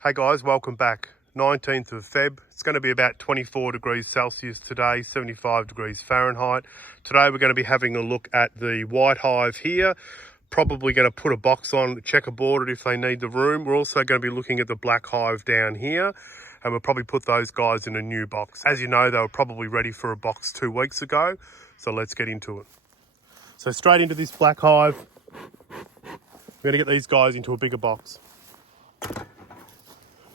Hey guys, welcome back. 19th of Feb. It's going to be about 24 degrees Celsius today, 75 degrees Fahrenheit. Today we're going to be having a look at the white hive here. Probably going to put a box on, checkerboard it if they need the room. We're also going to be looking at the black hive down here, and we'll probably put those guys in a new box. As you know, they were probably ready for a box 2 weeks ago, so let's get into it. So straight into this black hive. We're going to get these guys into a bigger box.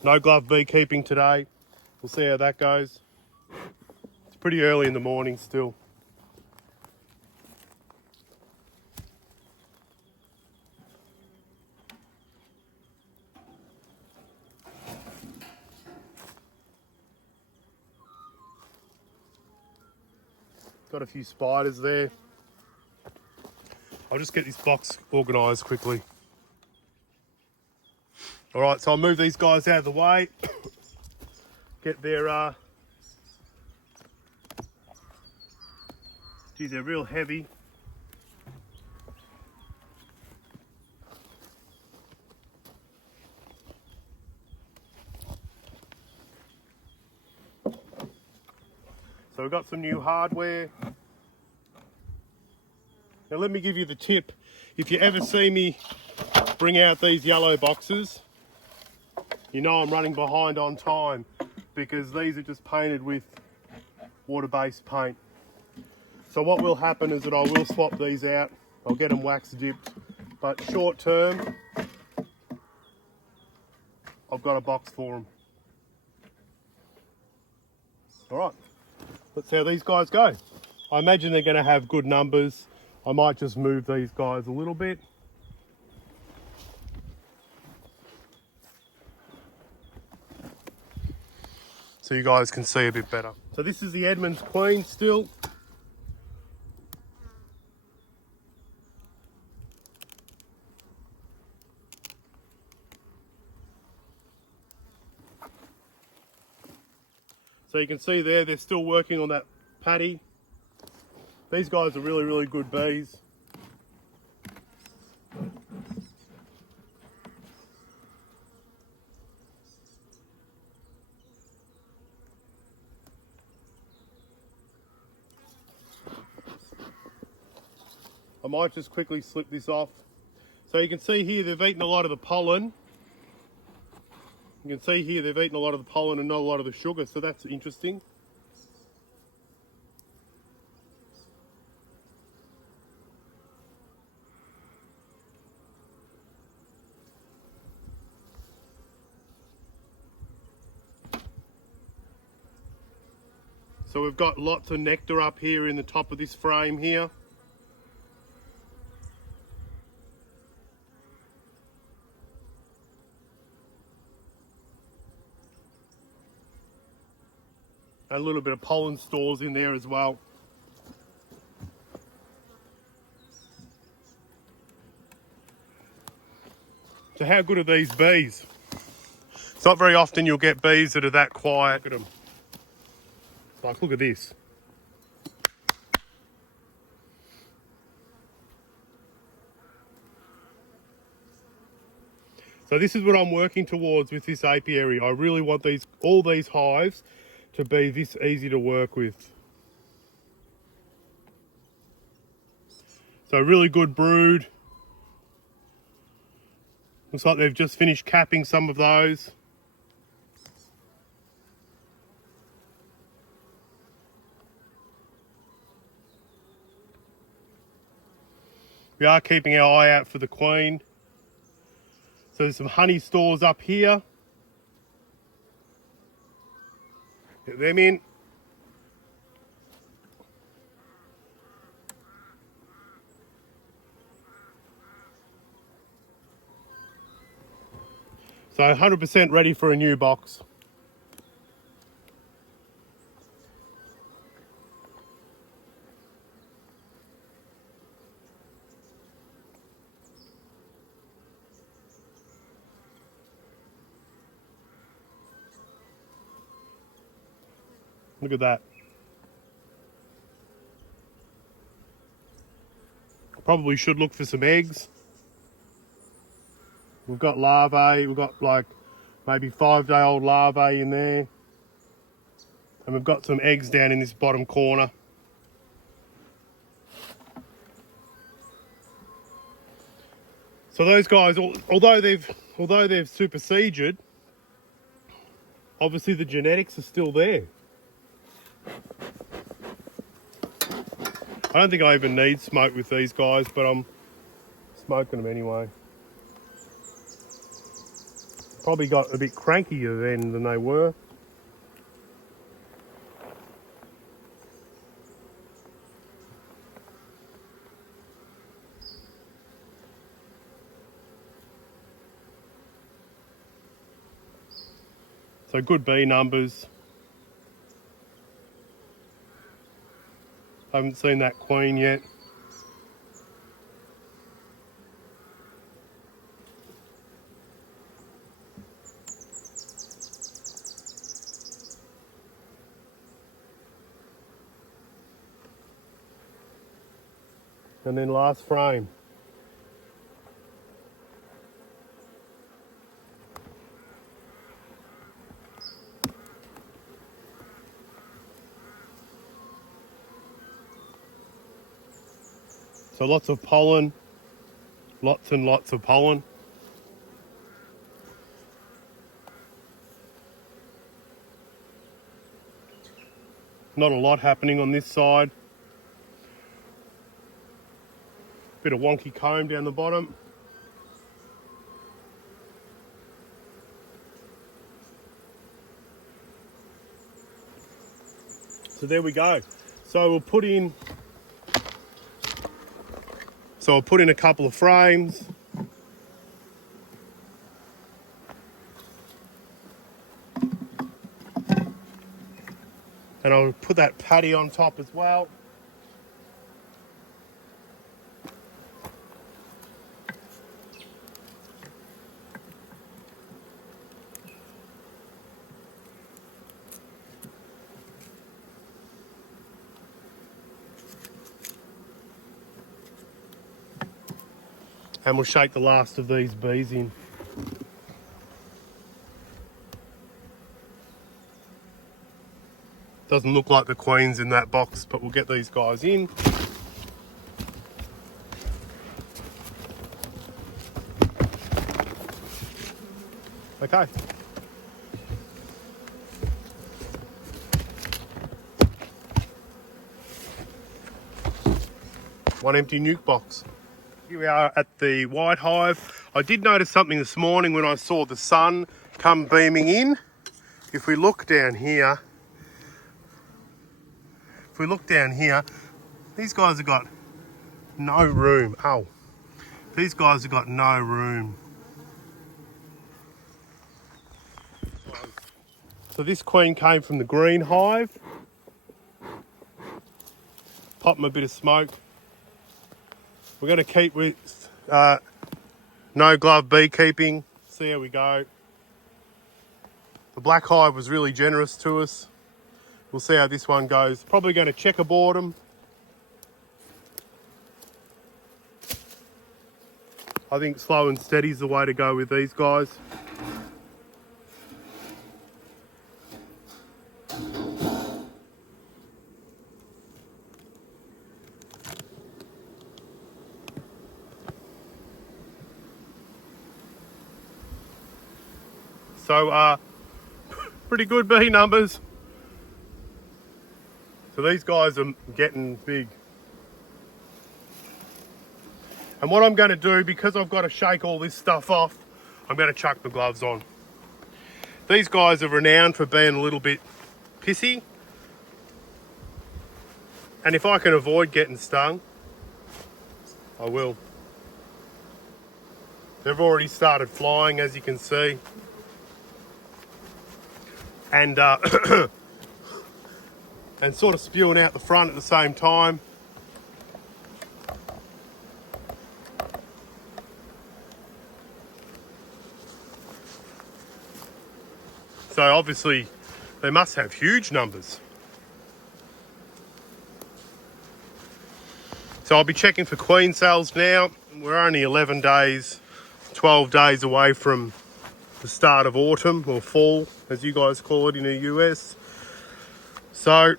No glove beekeeping today. We'll see how that goes. It's pretty early in the morning still. Got a few spiders there. I'll just get this box organised quickly. All right, so I'll move these guys out of the way. Get their, geez, they're real heavy. So we've got some new hardware. Now let me give you the tip. If you ever see me bring out these yellow boxes, you know I'm running behind on time because these are just painted with water-based paint. So what will happen is that I will swap these out. I'll get them wax dipped, but short term, I've got a box for them. All right, let's see how these guys go. I imagine they're going to have good numbers. I might just move these guys a little bit. So you guys can see a bit better. So this is the Edmonds Queen still. So you can see there, they're still working on that patty. These guys are really, really good bees. I might just quickly slip this off. So you can see here they've eaten a lot of the pollen. You can see here they've eaten a lot of the pollen and not a lot of the sugar, so that's interesting. So we've got lots of nectar up here in the top of this frame here. A little bit of pollen stores in there as well. So how good are these bees? It's not very often you'll get bees that are that quiet. Look at them. Like, look at this. So this is what I'm working towards with this apiary. I really want all these hives to be this easy to work with. So really good brood. Looks like they've just finished capping some of those. We are keeping our eye out for the queen. So there's some honey stores up here. Get them in. So 100% ready for a new box. Look at that. Probably should look for some eggs. We've got larvae, we've got like maybe 5-day-old larvae in there. And we've got some eggs down in this bottom corner. So those guys, although they've superseded, obviously the genetics are still there. I don't think I even need smoke with these guys, but I'm smoking them anyway. Probably got a bit crankier then than they were. So good bee numbers. Haven't seen that queen yet. And then last frame. So lots of pollen, lots and lots of pollen. Not a lot happening on this side. Bit of wonky comb down the bottom. So there we go. So I'll put in a couple of frames. And I'll put that patty on top as well. And we'll shake the last of these bees in. Doesn't look like the queen's in that box, but we'll get these guys in. Okay. One empty nuke box. Here we are at the white hive. I did notice something this morning when I saw the sun come beaming in. If we look down here, these guys have got no room. Ow. These guys have got no room. So this queen came from the green hive. Pop them a bit of smoke. We're going to keep with no glove beekeeping. See how we go. The black hive was really generous to us. We'll see how this one goes. Probably going to checkerboard them. I think slow and steady is the way to go with these guys. So, pretty good bee numbers. So these guys are getting big. And what I'm going to do, because I've got to shake all this stuff off, I'm going to chuck the gloves on. These guys are renowned for being a little bit pissy. And if I can avoid getting stung, I will. They've already started flying, as you can see. And and sort of spewing out the front at the same time. So obviously they must have huge numbers. So I'll be checking for queen cells now. We're only 11 days, 12 days away from the start of autumn, or fall as you guys call it in the US. So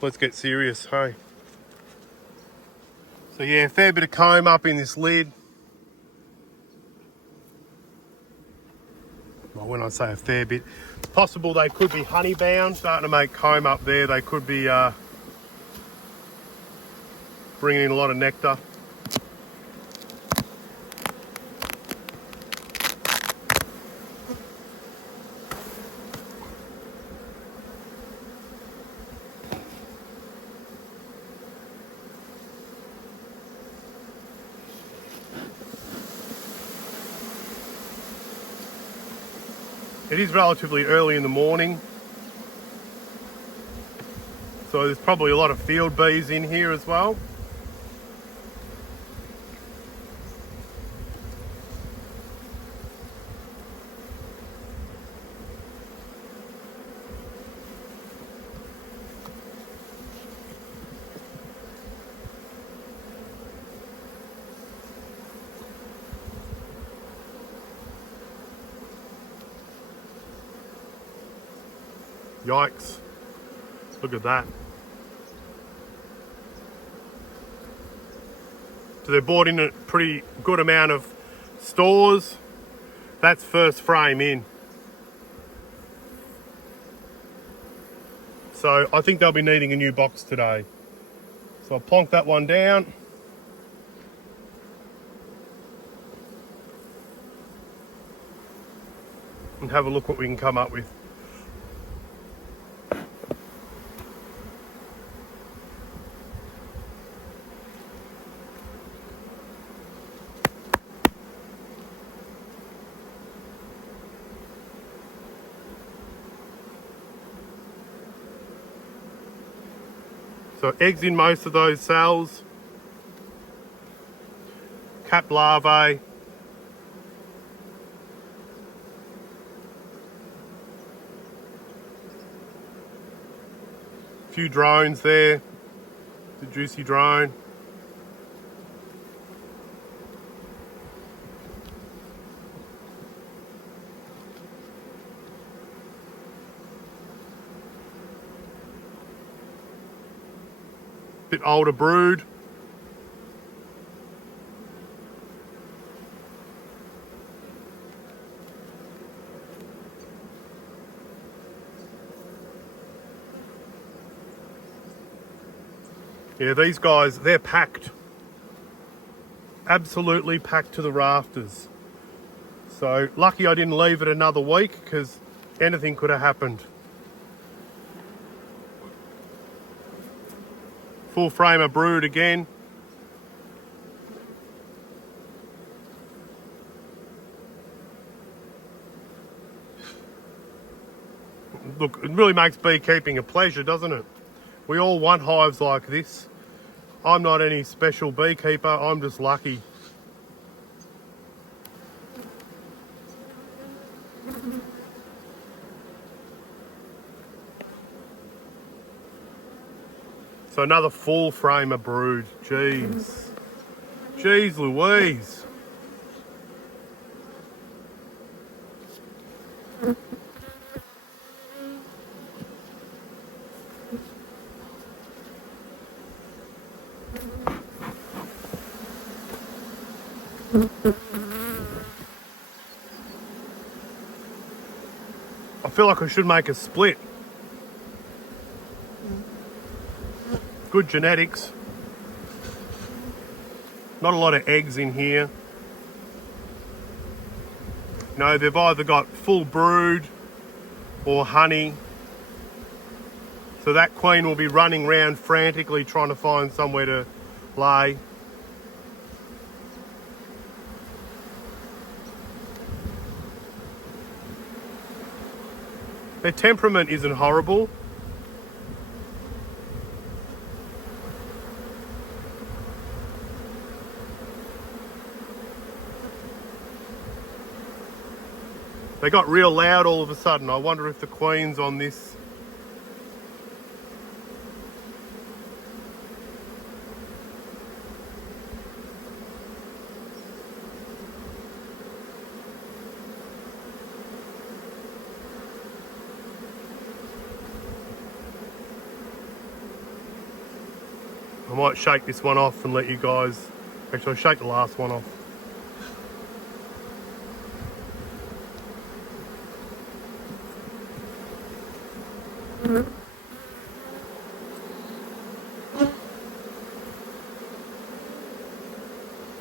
let's get serious, hey? So yeah, a fair bit of comb up in this lid. Well, when I say a fair bit, it's possible they could be honey bound, starting to make comb up there. They could be bringing in a lot of nectar. It is relatively early in the morning, so there's probably a lot of field bees in here as well. Yikes, look at that. So they bought in a pretty good amount of stores. That's first frame in. So I think they'll be needing a new box today. So I'll plonk that one down. And have a look what we can come up with. So eggs in most of those cells, capped larvae, a few drones there, the juicy drone. Bit older brood. Yeah, these guys, they're packed. Absolutely packed to the rafters. So lucky I didn't leave it another week because anything could have happened. Full frame of brood again. Look, it really makes beekeeping a pleasure, doesn't it? We all want hives like this. I'm not any special beekeeper, I'm just lucky. So another full frame of brood. Jeez. Jeez Louise. I feel like I should make a split. Good genetics. Not a lot of eggs in here. No, they've either got full brood or honey. So that queen will be running around frantically trying to find somewhere to lay. Their temperament isn't horrible. They got real loud all of a sudden. I wonder if the queen's on this. I might shake this one off and let you guys, actually I'll shake the last one off.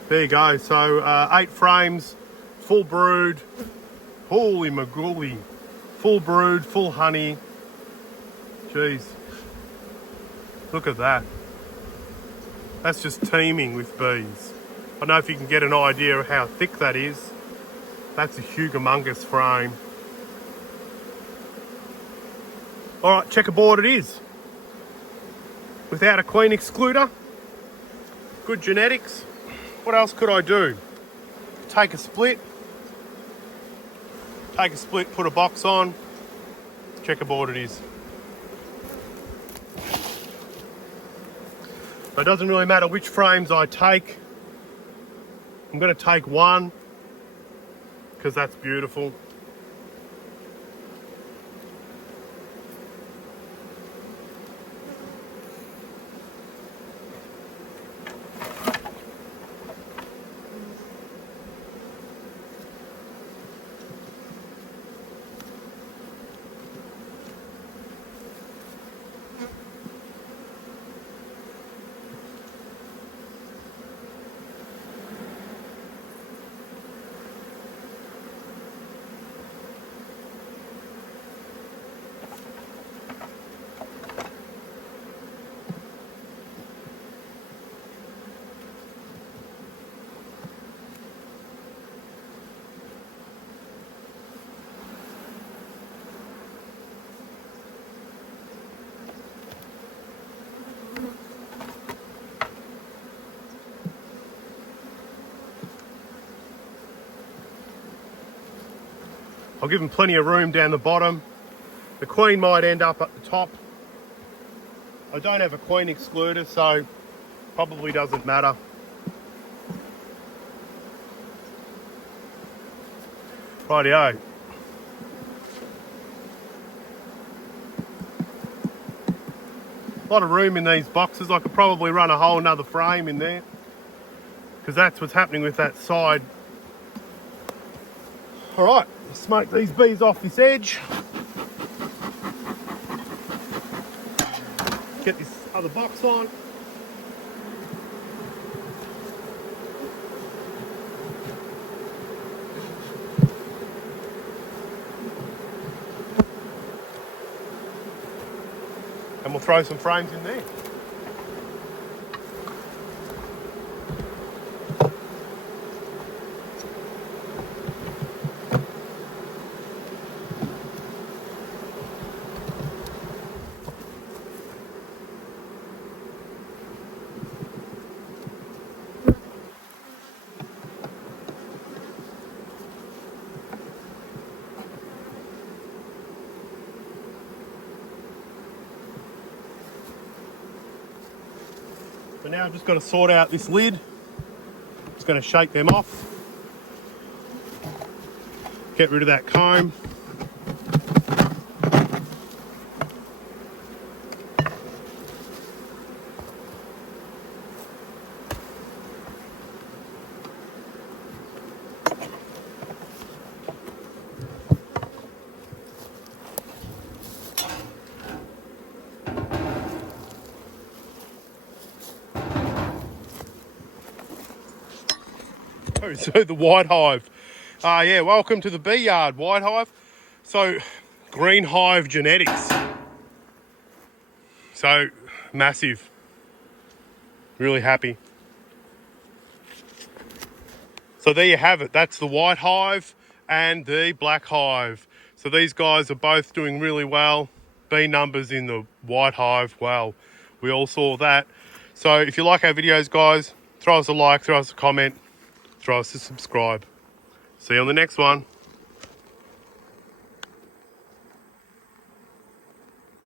There you go, so 8 frames, full brood, holy magooly, full brood, full honey, jeez, look at that. That's just teeming with bees. I don't know if you can get an idea of how thick that is. That's a humongous frame. All right, checkerboard it is. Without a queen excluder, good genetics. What else could I do? Take a split, put a box on, checkerboard it is. It doesn't really matter which frames I take. I'm going to take one because that's beautiful. I'll give them plenty of room down the bottom. The queen might end up at the top. I don't have a queen excluder, so probably doesn't matter. Rightio. A lot of room in these boxes. I could probably run a whole another frame in there, because that's what's happening with that side. All right, let's smoke these bees off this edge. Get this other box on. And we'll throw some frames in there. So now I've just got to sort out this lid. Just going to shake them off. Get rid of that comb. So the white hive. Yeah, welcome to the bee yard, white hive. So green hive genetics. So massive. Really happy. So there you have it. That's the white hive and the black hive. So these guys are both doing really well. Bee numbers in the white hive, well, we all saw that. So if you like our videos, guys, throw us a like, throw us a comment, throw us a subscribe. See you on the next one.